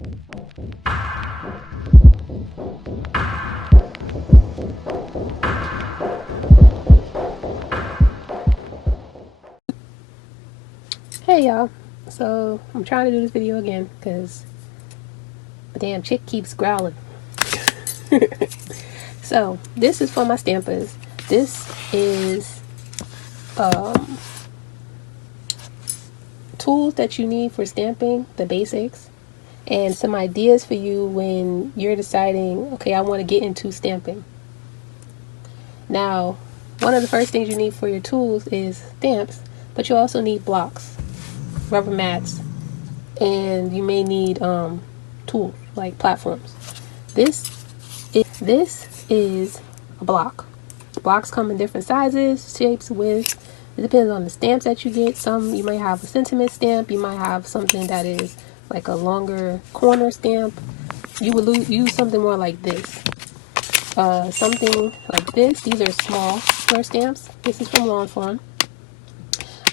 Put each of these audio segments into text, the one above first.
Hey y'all, so I'm trying to do this video again because the damn chick keeps growling. So this is for my stampers. This is tools that you need for stamping, the basics, and some ideas for you when you're deciding, okay, I want to get into stamping. Now, one of the first things you need for your tools is stamps, but you also need blocks, rubber mats, and you may need tools like platforms. This is a block. Blocks come in different sizes, shapes, widths. It depends on the stamps that you get. Some you might have a sentiment stamp. You might have something that is like a longer corner stamp. You would use something more like this. Something like this. These are smaller stamps. This is from Long Form.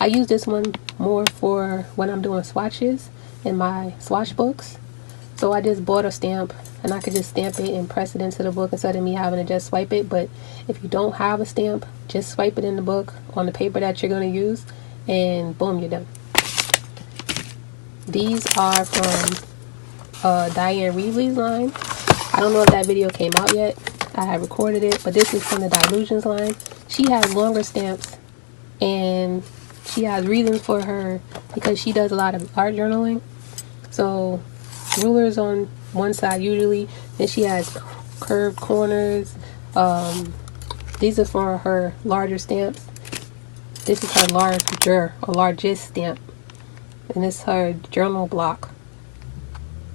I use this one more for when I'm doing swatches in my swatch books. So I just bought a stamp and I could just stamp it and press it into the book instead of me having to just swipe it. But if you don't have a stamp, just swipe it in the book on the paper that you're going to use and boom, you're done. These are from Diane Reesley's line. I don't know if that video came out yet. I have recorded it, but this is from the Dilutions line. She has longer stamps and she has reasons for her because she does a lot of art journaling. So rulers on one side usually, then she has curved corners. These are for her larger stamps. This is her largest stamp, and this is her journal block.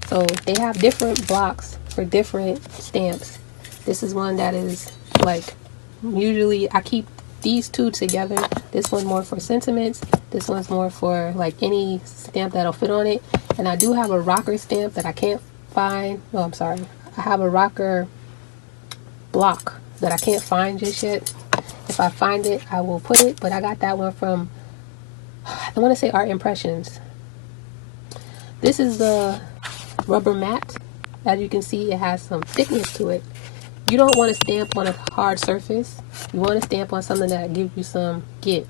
So they have different blocks for different stamps. This is one that is like, usually I keep these two together. This one's more for sentiments. This one's more for like any stamp that'll fit on it. And I do have a rocker stamp that I can't find. No, I'm sorry. I have a rocker block that I can't find just yet. If I find it, I will put it. But I got that one from, I want to say Art Impressions. This is the rubber mat. As you can see, it has some thickness to it. You don't want to stamp on a hard surface. You want to stamp on something that gives you some give.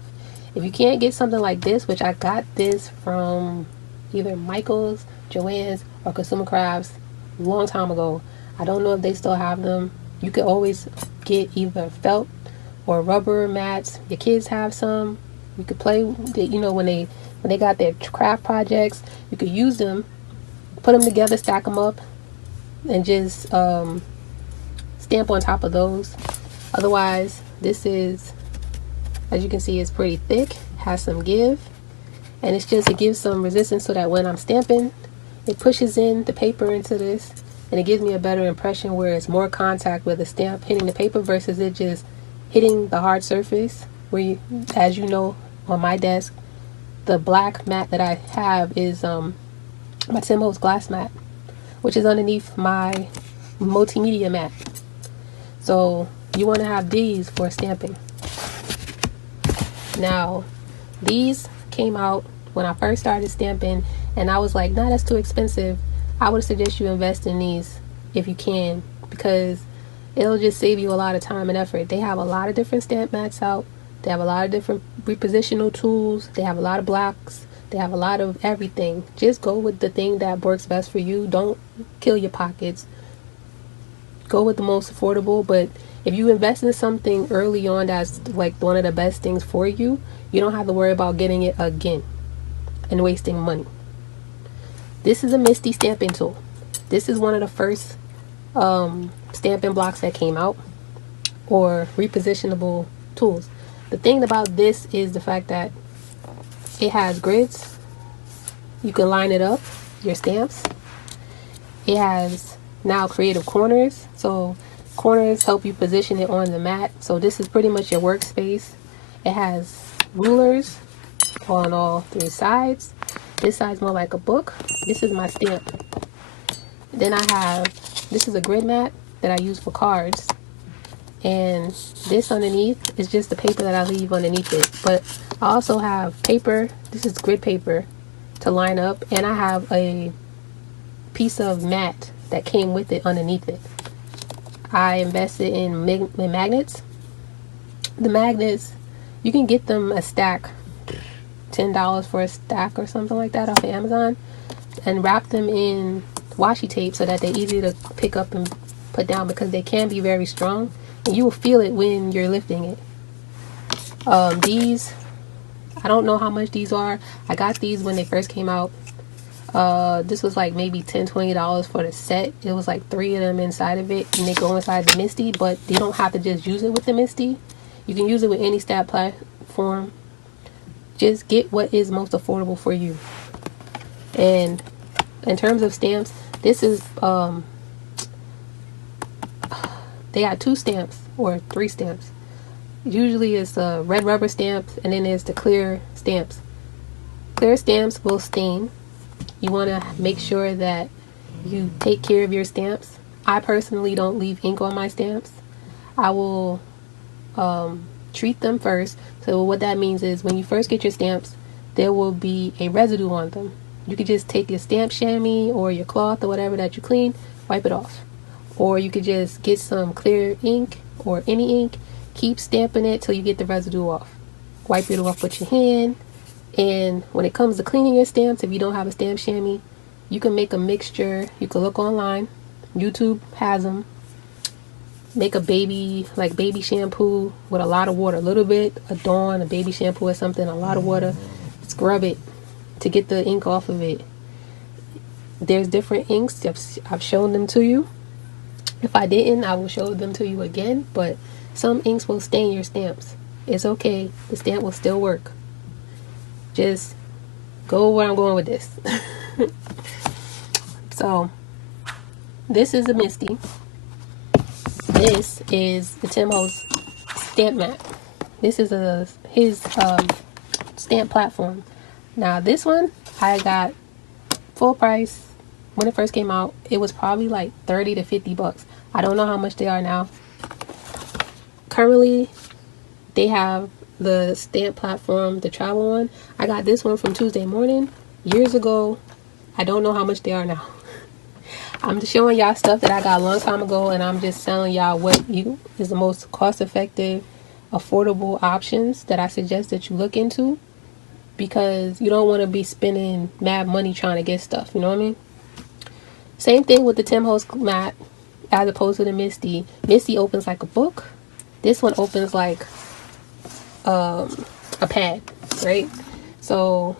If you can't get something like this, which I got this from either Michael's, Joann's, or Consumer Crafts a long time ago. I don't know if they still have them. You could always get either felt or rubber mats. Your kids have some. You could play with it, you know, when they got their craft projects, you could use them, put them together, stack them up, and just stamp on top of those. Otherwise, this is, as you can see, it's pretty thick, has some give, and it's just, it gives some resistance so that when I'm stamping, it pushes in the paper into this, and it gives me a better impression where it's more contact with the stamp hitting the paper versus it just hitting the hard surface. Where you, as you know, on my desk, the black mat that I have is my Timbo's glass mat, which is underneath my multimedia mat. So you want to have these for stamping. Now, these came out when I first started stamping, and I was like, nah, that's too expensive. I would suggest you invest in these if you can, because it'll just save you a lot of time and effort. They have a lot of different stamp mats out. They have a lot of different repositional tools. They have a lot of blocks. They have a lot of everything. Just go with the thing that works best for you. Don't kill your pockets. Go with the most affordable. But if you invest in something early on that's like one of the best things for you, you don't have to worry about getting it again and wasting money. This is a Misty stamping tool. This is one of the first stamping blocks that came out, or repositionable tools. The thing about this is the fact that it has grids. You can line it up, your stamps. It has now creative corners. So corners help you position it on the mat. So this is pretty much your workspace. It has rulers on all three sides. This side's more like a book. This is my stamp. Then I have, this is a grid mat that I use for cards. And this underneath is just the paper that I leave underneath it. But I also have paper. This is grid paper to line up. And I have a piece of mat that came with it underneath it. I invested in magnets. The magnets, you can get them a stack, $10 for a stack or something like that off of Amazon, and wrap them in washi tape so that they're easy to pick up and put down, because they can be very strong and you will feel it when you're lifting it. These, I don't know how much these are. I got these when they first came out. This was like maybe $10-$20 for the set. It was like 3 of them inside of it, and they go inside the Misty, but you don't have to just use it with the Misty. You can use it with any stamp platform. Just get what is most affordable for you. And in terms of stamps, this is they got 2 stamps or 3 stamps. Usually it's the red rubber stamps, and then there's the clear stamps. Clear stamps will stain. You want to make sure that you take care of your stamps. I personally don't leave ink on my stamps. I will treat them first. So what that means is when you first get your stamps, there will be a residue on them. You could just take your stamp chamois or your cloth or whatever that you clean, wipe it off. Or you could just get some clear ink or any ink, keep stamping it till you get the residue off. Wipe it off with your hand. And when it comes to cleaning your stamps, if you don't have a stamp chamois, you can make a mixture. You can look online. YouTube has them. Make a baby shampoo with a lot of water. A little bit of Dawn, a baby shampoo or something, a lot of water. Scrub it to get the ink off of it. There's different inks. I've shown them to you. If I didn't, I will show them to you again. But some inks will stain your stamps. It's okay. The stamp will still work. Just go where I'm going with this. So, this is a Misty. This is the Tim Holtz stamp mat. This is his stamp platform. Now this one I got full price when it first came out. It was probably like 30 to 50 bucks. I don't know how much they are now. Currently, they have the stamp platform, the travel one. I got this one from Tuesday Morning years ago. I don't know how much they are now. I'm just showing y'all stuff that I got a long time ago, and I'm just telling y'all what is the most cost-effective, affordable options that I suggest that you look into, because you don't want to be spending mad money trying to get stuff, you know what I mean? Same thing with the Tim Holtz mat as opposed to the Misty. Misty opens like a book. This one opens like a pad, right? So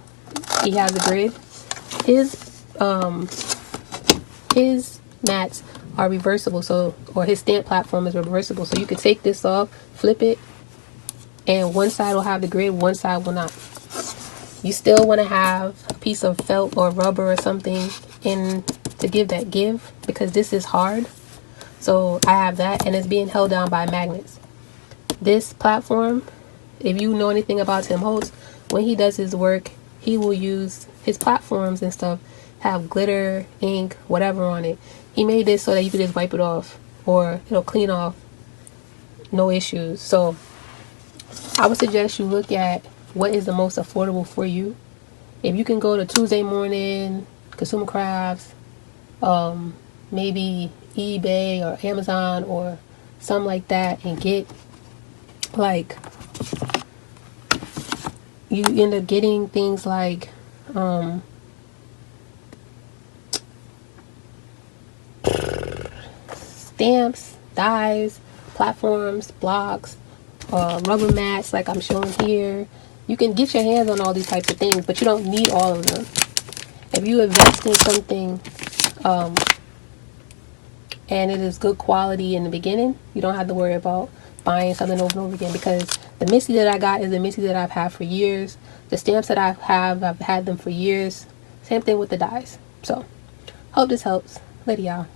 he has a grid. His mats are reversible, or his stamp platform is reversible, so you could take this off, flip it, and one side will have the grid, one side will not. You still want to have a piece of felt or rubber or something in to give that give, because this is hard. So I have that, and it's being held down by magnets. This platform, if you know anything about Tim Holtz, when he does his work, he will use his platforms and stuff have glitter, ink, whatever on it. He made this so that you could just wipe it off, or it'll clean off, no issues. So I would suggest you look at what is the most affordable for you. If you can go to Tuesday Morning, Consumer Crafts, maybe eBay or Amazon or something like that, and get like, you end up getting things like stamps, dies, platforms, blocks, rubber mats like I'm showing here. You can get your hands on all these types of things, but you don't need all of them. If you invest in something and it is good quality in the beginning, you don't have to worry about buying something over and over again, because the Misty that I got is the Misty that I've had for years. The stamps that I've had them for years. Same thing with the dies. So, hope this helps. Later, y'all.